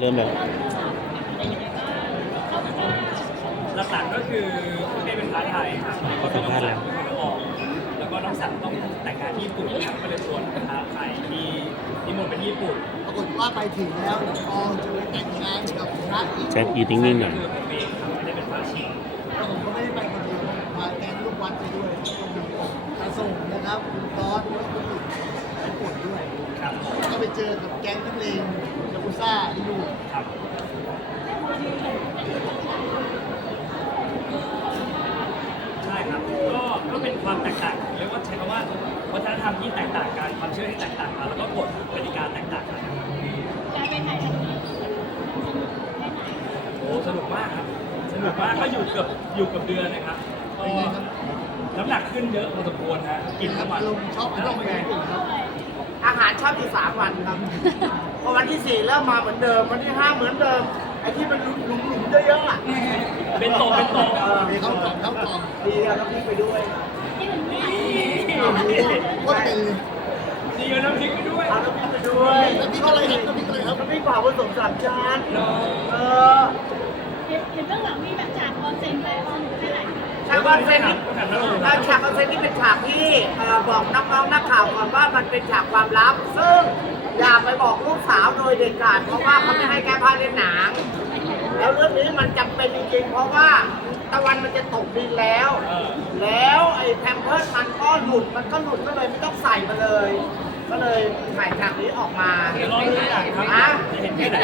เริ่มแล้วหลักๆก็คือคุณได้เป็นพระไทยครับแล้วก็น้องสาวเป็นออกแล้วก็น้องสาวต้องแต่งงานที่ญี่ปุ่นนะครับก็เลยชวนพระไทยที่นิมนต์ไปที่ญี่ปุ่นปรากฏว่าไปถึงแล้วพอจะไปแต่งงานกับพระอีกแจ็คอยู่นิ่งๆหน่อยคือผมเองครับไม่ได้เป็นพระชิงแต่ผมก็ไม่ได้ไปคนเดียวมาแกงลูกวัดไปด้วยก็มีพระสงฆ์นะครับคุณตอสแล้วก็มีญี่ปุ่นด้วยครับก็ไปเจอกับแก๊งนักเลง ยากุซ่าที่อยู่ครับใช่ครับก็ก็เป็นความแตกต่างเรียกว่าใช้คำว่าวัฒนธรรมที่แตกต่างกันความเชื่อที่แตกต่างกันแล้วก็กฎกติกาแตกต่างกันนะครับการไปถ่ายทำนี้โอ้สนุกมากครับสนุกมากก็อยู่เกือบอยู่เกับเดือนนะครับก็น้ำหนักขึ้นเยอะพอสมควรนะกินครัทั้บงวันอารมณ์ชอบอารมณ์เป็นญี่ปุ่นครับ อาหารชอบอยู่สามวันครับ พอวันที่สี่เริ่มมาเหมือนเดิม วันที่ห้าเหมือนเดิม ไอ้ที่มันหลุมหลุมหลุมเยอะๆอะเป็นโตเป็นโตเออมีเข้ากล่องเข้ากล่องดีอะแล้วพี่ไปด้วยที่หนึ่งไม่โอ้โหก็เป็นเลยดีกับน้ำพริกไปด้วยเอาแล้วพี่ไปด้วยแล้วพี่ก็เลยเห็นก็พี่ก็เลยครับแล้วพี่เผาผสมสามจานเนาะเออเห็นเห็นเบื้องหลังมีแบบฉากออนเซ็นด้วยสนุกแค่ไหนฉากออนเซ็นนี่ถามแล้วเอ่อฉากอ เอ่อบอกน้องๆนักข่าวก่อนว่ามันเป็นฉากความลับ ซึ่งอย่าไปบอกลูกสาวโดยเด็ดขาดเพราะว่าเขาไม่ให้แก้ผ้าเล่นหนังแล้วเรื่องนี้มันจำเป็นจริงๆเพราะว่าตะวันมันจะตกดินแล้ว แล้วไอ้แพมเพิร์สมันก็หลุดมันก็หลุดก็เลยไม่ต้องใส่มาเลย ก็เลยถ่ายฉากนี้ออกมาเดี๋ยวรอดูอย่างครับฮะจะเห็นแค่ไหน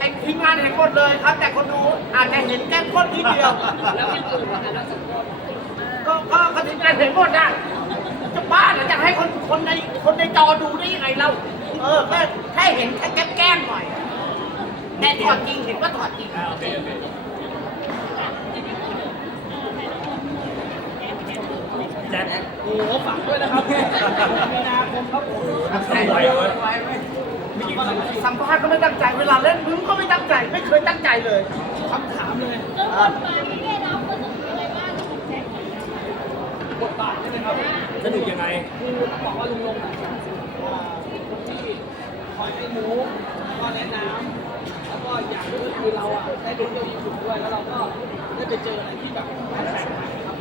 ไอ้ทีมงานเห็นหมดเลยครับ แต่คนดูอาจจะเห็นแค่คนทีเดียว แล้วยังอื่นนะคะแล้วจะก็ก็ก็ทีมงานเห็นหมดนะ จะบ้าเหรอจะให้คนคนในคนในจอดูได้ยังไงเรา เออแค่แค่เห็นแค่แก้มๆหน่อยแต่ถอดจริงเห็นว่าถอดจริงอ่าโอเคโอเคแจ็คโอ้โหฝากด้วยนะครับมีนาคมครับผมไหวเว้ยสัมภาษณ์ก็ไม่ตั้งใจ เวลาเล่นมึงก็ไม่ตั้งใจ ไม่เคยตั้งใจเลยคำถามเลยแล้วบทบาทที่ได้รับก็รู้สึกยังไงบ้างของแจ็คบทบาทใช่ไหมครับ สนุกยังไงคือต้องบอกว่าลุงลงอะอ่าเป็นคนที่คอยให้มูฟแล้วก็แนะนำแล้วก็อย่างหนึงก็คือเราอะได้ไปเที่ยวญี่ปุ่นด้วยแล้วเราก็ได้ไปเจออะไรที่แบบแปลกใหม่ครับ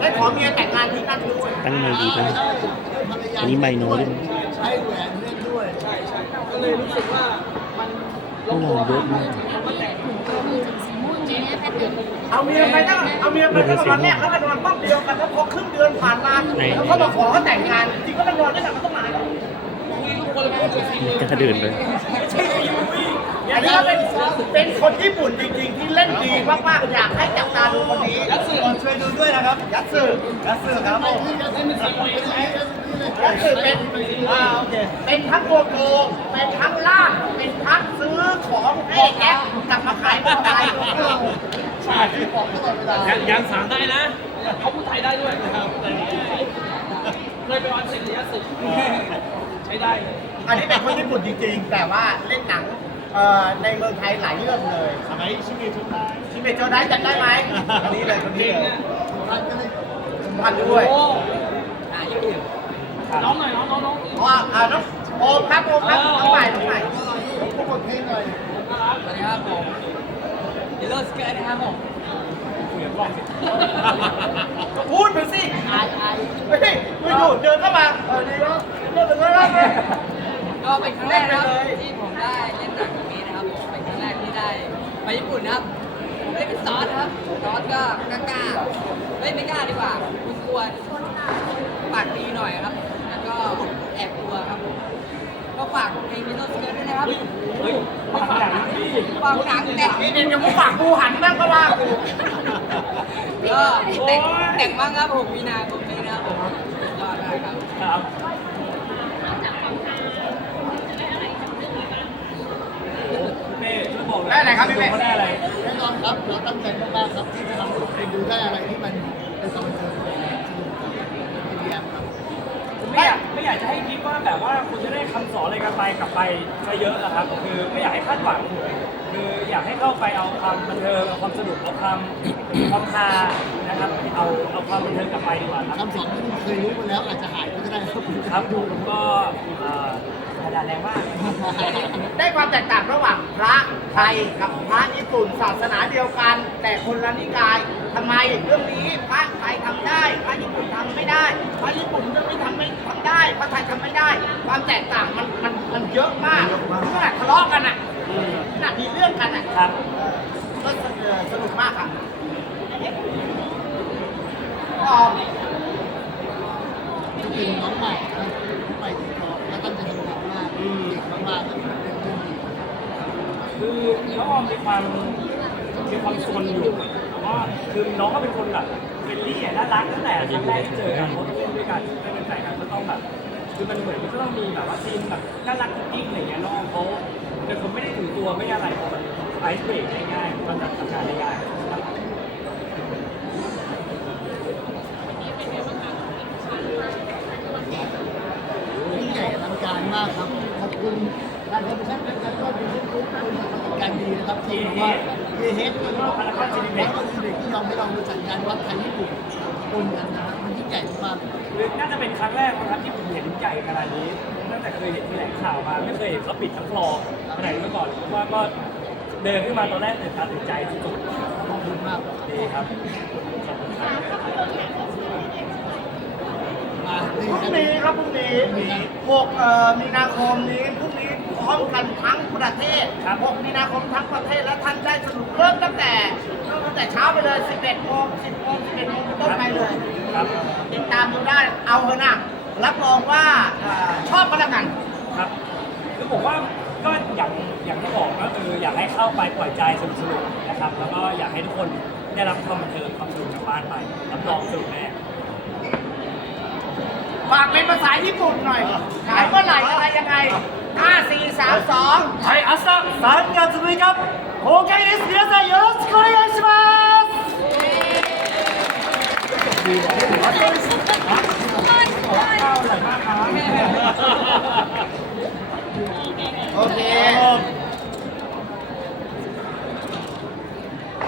ได้ขอเมียแต่งงานที่นั่นด้วยตั้งไมค์ดีตั้งใช่ภรรยาอันนี้ไมค์น้อยด้วยนะใช้แหวนเล่นด้วยใช่ใช่ก็เลยรู้สึกว่ามันลต้องงงตัวานเยอะมากมันแตกมีถึงสีม่วงนี้แพท เทิร์นเอาเมียไปตั้งเอาเมียไปตั้งแต่วันแรกแล้วก็นอนป้อมเดียวกันแล้วพอครึ่งเดือนผ่านมาแล้วก็มาขอเขาแต่งงานจริงๆก็ต้องนอนด้วยกันมันต้องนานแล้วคุยทุกคนเลยพูดคุยจะกระเดินเลยอันนี้ก็เป็นเป็นคนญี่ปุ่นจริงๆ ที่เล่นดีมากๆอยากให้จับตาดูคนนี้ยัตสึช่วยดูด้วยนะครับ ยัตสึยัตสึครับผมยัตสึเป็นอ่าโอเคเป็นทั้งโกโกงเป็นทั้งล่ามเป็นทั้งซื้อของให้แก๊ปกลับมาขายคนไทย ใช่ของตลอดเวลายังยังสามได้นะเขาพูดไทยได้ด้วยนะครับเคยไปออนเซ็นยัตสึใช้ได้เลยอันนี้เป็นคนญี่ปุ่นจริงๆ แต่ว่าเล่นหนังเอ่อในเมืองไทยหลายเรื่องเลยสมัยชิเมทุนได้ที่เป็นโจได้จำได้ไหมคนนี้เลยคนนี้เลยท่านก็เลยสัมพันธ์ด้วยน้องหน่อยน้องน้องน้องอ๋ออ่าน้องโอมครับโอมครับน้องใหม่น้องใหม่ผมก็กดเพลงหน่อยสวัสดีครับผม ฮิโร่สเกิร์ตนะครับผมก็พูดไปสิอายอายเฮ้ยไม่ดูเดินเข้ามาเออดีแล้วเดินเข้ามาก็เป็นครั้งแรกนะครับเล่นไปเลยที่ผมได้เล่นหนังเรื่องนี้นะครับผมเป็นครั้งแรกที่ได้ไปญี่ปุ่นนะครับผมได้เป็นซอสครับซอสก็กล้าๆเฮ้ยไม่กล้าดีกว่าคุณกลัวปากดีหน่อยครับ แล้วก็แอบกลัวครับผมก็ ฝากเพลงฮิโร่สเกิร์ตด้วยนะครับเฮ้ยไม่ฝากหนังพี่ฝากหนังแต่งนี่เดี๋ยวกูฝากกูหันบ้างก็ว่ากูก็แต่งแต่งบ้างครับผมมีนาคมนี้นะครับผมยอดได้ครับครับนอกจากความฮาจะได้อะไรจากเรื่องนี้บ้างพี่เป้ช่วยบอกเลยได้อะไรครับพี่เป้เขาได้อะไรแน่นอนครับเราตั้งใจมากๆครับที่จะทำให้คนดูได้อะไรที่มันเป็นความบันเทิงสนุกกับพีดีเอ็มครับ ผมไม่ อยากไม่อยากจะให้คิดว่าแบบว่าคุณจะได้คำสอนอะไรกันไปกลับไปซะเยอะนะครับคือไม่อยากให้คาดหวังคืออยากให้เข้าไปเอาความบันเทิงเอาความสนุกเอาความความฮานะครับเอาเอาความบันเทิงกลับไปดีกว่าครับ คำสอนที่คุณเคยรู้มาแล้วอาจจะหายไปก็ได้ครับ ครับผมก็เอ่อ ขนาดแรงมากได้ความแตกต่างระหว่างพระไทยกับพระญี่ปุ่นศาสนาเดียวกัน แต่คนละนิกายทำไมเรื่องนี้พระไทยทำได้พระญี่ปุ่นทำไม่ได้พระญี่ปุ่นเรื่องนี้ทำไม่ทำได้พระไทยทำไม่ได้ ความแตกต่างมันมันมันเยอะมากขนาดทะเลาะกันอะขนาดมีเรื่องกันอะครับก็สนุกมากครับออมจะเป็นน้องใหม่ คือน้องออมมีความมีความซนอยู่แต่ว่าคือน้องก็เป็นคนแบบเฟรนลี่อะน่ารักตั้งแต่ครั้งแรกที่เจอกันเพราะต้องเล่นด้วยกันไม่เป็นแฟนกันก็ต้องแบบคือมันเหมือนมันก็ต้องมีแบบว่าซีนแบบน่ารักจริงๆอะไรเงี้ยน้องออมเขาเป็นคนไม่ได้ถือตัวไม่อะไรพอมันไอซ์เบรกได้ง่ายมันจะทำงานได้ง่ายยิ่งใหญ่อลังการมากครับ คุณการคอมมิชชั่นและก็ดูทุกคนการดีนะครับที่บอกว่าเฮดแล้วก็แล้วก็ซีเด็กที่ยอมให้เราจัดงานวัดไทยญี่ปุ่นปนกันนะครับมันยิ่งใหญ่มากคือน่าจะเป็นครั้งแรกนะครับที่ผมเห็นใหญ่ขนาดนี้ตั้งแต่เคยเห็นแถลงข่าวมาไม่เคยเห็นเขาปิดทั้งฟลอร์ขนาดนี้มาก่อนเพราะว่าก็เดินขึ้นมาตอนแรกตื่นตาตื่นใจสุดขอบคุณมากดีครับขอบคุณครับ มาดี พรุ่งครับนี้ครับพรุ่งนี้6เอ่อมีนาคมนี้พรุ่งนี้พร้อมกันทั้งประเทศ6มีนาคมทั้งประเทศและท่านได้สนุกเริ่มตั้งแต่เริ่มตั้งแต่เช้าไปเลย 11โมง10โมง11โมงเป็นต้นไปเลยครับติดตามดูได้เอาเถอะนะรับรองว่าเอ่อชอบกันแล้วกัน ครับคือผมว่าก็อย่างอย่างที่บอกก็คืออยากให้เข้าไปปล่อยใจสนุกสนุกๆนะครับ แล้วก็อยากให้ทุกคนได้รับความบันเทิงความสนุกจากบ้านไปรับรองสนุกแน่ ฝากเป็นภาษาญี่ปุ่นหน่อยขายเมื่อไหร่อะไรยังไง 5 4 3 2 はい、明日3月6日公開です。皆さんよろしくお願いします。 โอเค